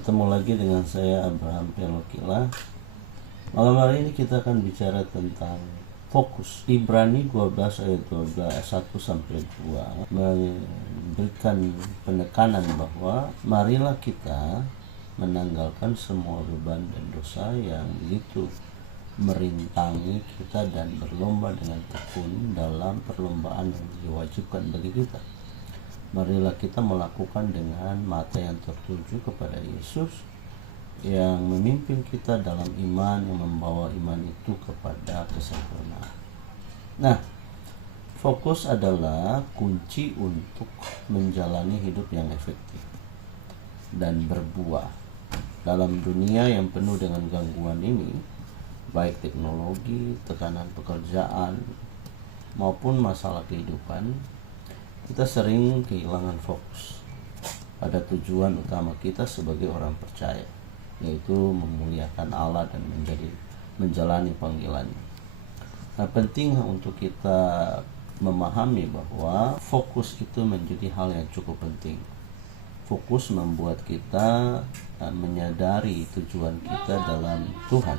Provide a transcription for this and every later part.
Ketemu lagi dengan saya Abraham Pelokila. Malam hari ini kita akan bicara tentang fokus. Ibrani 12 ayat 12 1 sampai 2 memberikan penekanan bahwa marilah kita menanggalkan semua beban dan dosa yang begitu merintangi kita dan berlomba dengan tekun dalam perlombaan yang diwajibkan bagi kita. Marilah kita melakukan dengan mata yang tertuju kepada Yesus yang memimpin kita dalam iman, yang membawa iman itu kepada kesempurnaan. Nah, fokus adalah kunci untuk menjalani hidup yang efektif dan berbuah. Dalam dunia yang penuh dengan gangguan ini, baik teknologi, tekanan pekerjaan, maupun masalah kehidupan, kita sering kehilangan fokus pada tujuan utama kita sebagai orang percaya, yaitu memuliakan Allah dan menjalani panggilannya. Nah, penting untuk kita memahami bahwa fokus itu menjadi hal yang cukup penting. Fokus membuat kita menyadari tujuan kita dalam Tuhan,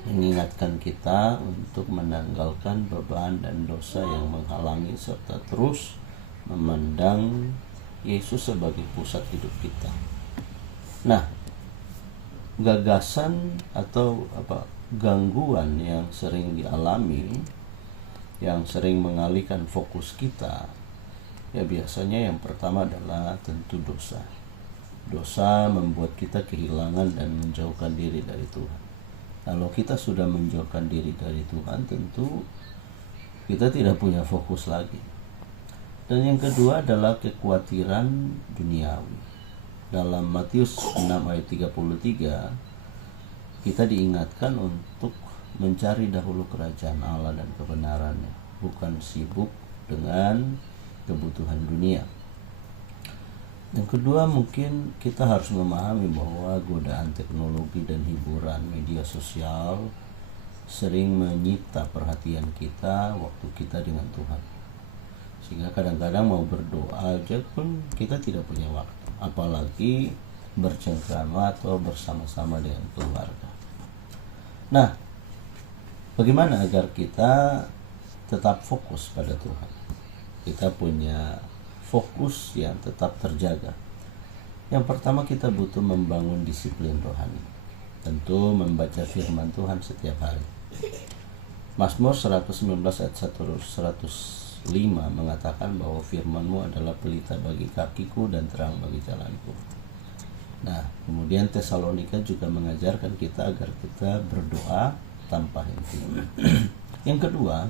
mengingatkan kita untuk menanggalkan beban dan dosa yang menghalangi serta terus memandang Yesus sebagai pusat hidup kita. Nah, gagasan atau gangguan yang sering dialami, yang sering mengalihkan fokus kita, ya biasanya yang pertama adalah tentu dosa. Dosa membuat kita kehilangan dan menjauhkan diri dari Tuhan. Kalau kita sudah menjauhkan diri dari Tuhan, tentu kita tidak punya fokus lagi. Dan yang kedua adalah kekhawatiran duniawi. Dalam Matius 6 ayat 33, kita diingatkan untuk mencari dahulu kerajaan Allah dan kebenarannya, bukan sibuk dengan kebutuhan dunia. Yang kedua, mungkin kita harus memahami bahwa godaan teknologi dan hiburan media sosial sering menyita perhatian kita waktu kita dengan Tuhan. Sehingga kadang-kadang mau berdoa aja pun kita tidak punya waktu, apalagi bercengkrama atau bersama-sama dengan keluarga. Nah, bagaimana agar kita tetap fokus pada Tuhan? Kita punya fokus yang tetap terjaga. Yang pertama, kita butuh membangun disiplin rohani. Tentu membaca firman Tuhan setiap hari. Mazmur 119 ayat 105 mengatakan bahwa firman-Mu adalah pelita bagi kakiku dan terang bagi jalanku. Nah, kemudian Tesalonika juga mengajarkan kita agar kita berdoa tanpa henti. Yang kedua,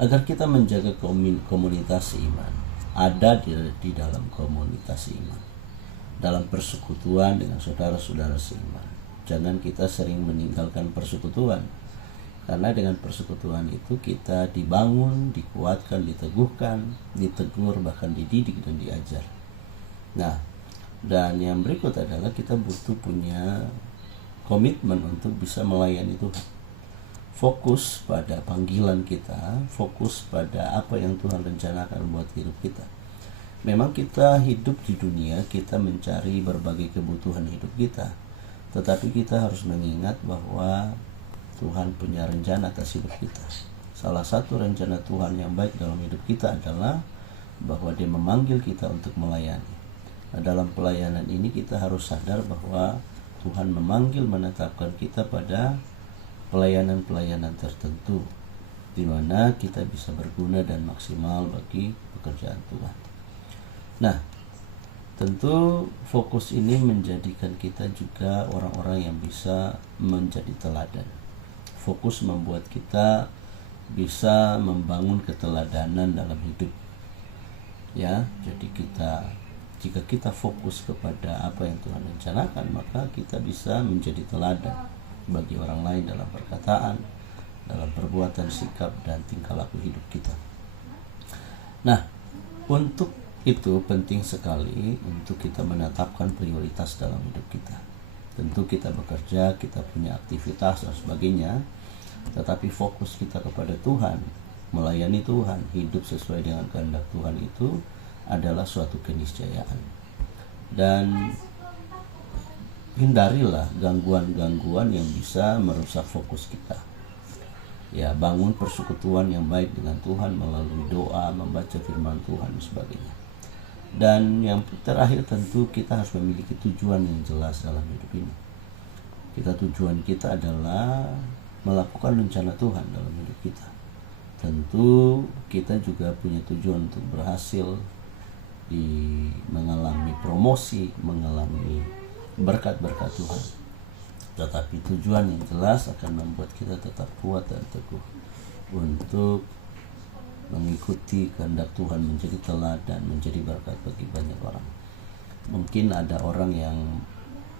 agar kita menjaga komunitas iman, ada di dalam komunitas iman, dalam persekutuan dengan saudara-saudara seiman. Jangan kita sering meninggalkan persekutuan, karena dengan persekutuan itu kita dibangun, dikuatkan, diteguhkan, ditegur, bahkan dididik dan diajar. Nah, dan yang berikut adalah kita butuh punya komitmen untuk bisa melayani Tuhan. Fokus pada panggilan kita, fokus pada apa yang Tuhan rencanakan buat hidup kita. Memang kita hidup di dunia, kita mencari berbagai kebutuhan hidup kita, tetapi kita harus mengingat bahwa Tuhan punya rencana atas hidup kita. Salah satu rencana Tuhan yang baik dalam hidup kita adalah bahwa Dia memanggil kita untuk melayani. Nah, dalam pelayanan ini kita harus sadar bahwa Tuhan memanggil, menetapkan kita pada pelayanan-pelayanan tertentu di mana kita bisa berguna dan maksimal bagi pekerjaan Tuhan. Nah, tentu fokus ini menjadikan kita juga orang-orang yang bisa menjadi teladan. Fokus membuat kita bisa membangun keteladanan dalam hidup. Ya, jadi jika kita fokus kepada apa yang Tuhan rencanakan, maka kita bisa menjadi teladan bagi orang lain dalam perkataan, dalam perbuatan, sikap, dan tingkah laku hidup kita. Nah, untuk itu penting sekali untuk kita menetapkan prioritas dalam hidup kita. Tentu kita bekerja, kita punya aktivitas dan sebagainya, tetapi fokus kita kepada Tuhan, melayani Tuhan, hidup sesuai dengan kehendak Tuhan itu adalah suatu keniscayaan. Dan hindarilah gangguan-gangguan yang bisa merusak fokus kita. Ya, bangun persekutuan yang baik dengan Tuhan melalui doa, membaca firman Tuhan dan sebagainya. Dan yang terakhir tentu kita harus memiliki tujuan yang jelas dalam hidup ini. Tujuan kita adalah melakukan rencana Tuhan dalam hidup kita. Tentu kita juga punya tujuan untuk berhasil mengalami promosi, mengalami berkat-berkat Tuhan. Tetapi tujuan yang jelas akan membuat kita tetap kuat dan teguh untuk mengikuti kehendak Tuhan, menjadi teladan, menjadi berkat bagi banyak orang. Mungkin ada orang yang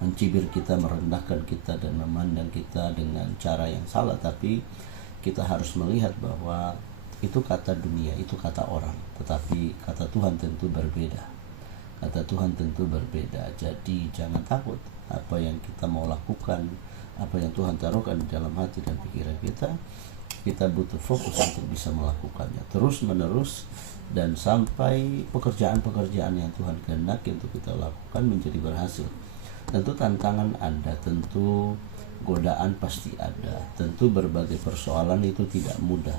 mencibir kita, merendahkan kita, dan memandang kita dengan cara yang salah, tapi kita harus melihat bahwa itu kata dunia, itu kata orang, tetapi kata Tuhan tentu berbeda. Kata Tuhan tentu berbeda. Jadi jangan takut apa yang kita mau lakukan, apa yang Tuhan taruhkan di dalam hati dan pikiran kita. Kita butuh fokus untuk bisa melakukannya terus menerus, dan sampai pekerjaan-pekerjaan yang Tuhan kehendaki untuk kita lakukan menjadi berhasil. Tentu tantangan ada, tentu godaan pasti ada, tentu berbagai persoalan itu tidak mudah.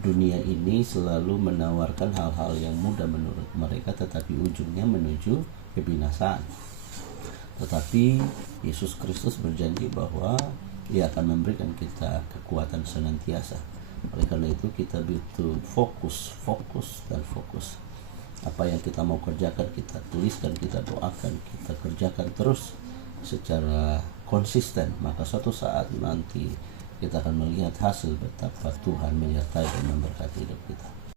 Dunia ini selalu menawarkan hal-hal yang mudah menurut mereka, tetapi ujungnya menuju kebinasaan. Tetapi Yesus Kristus berjanji bahwa Dia akan memberikan kita kekuatan senantiasa. Oleh karena itu kita butuh fokus. Apa yang kita mau kerjakan, kita tuliskan, kita doakan, kita kerjakan terus secara konsisten. Maka suatu saat nanti kita akan melihat hasil betapa Tuhan menyertai dan memberkati hidup kita.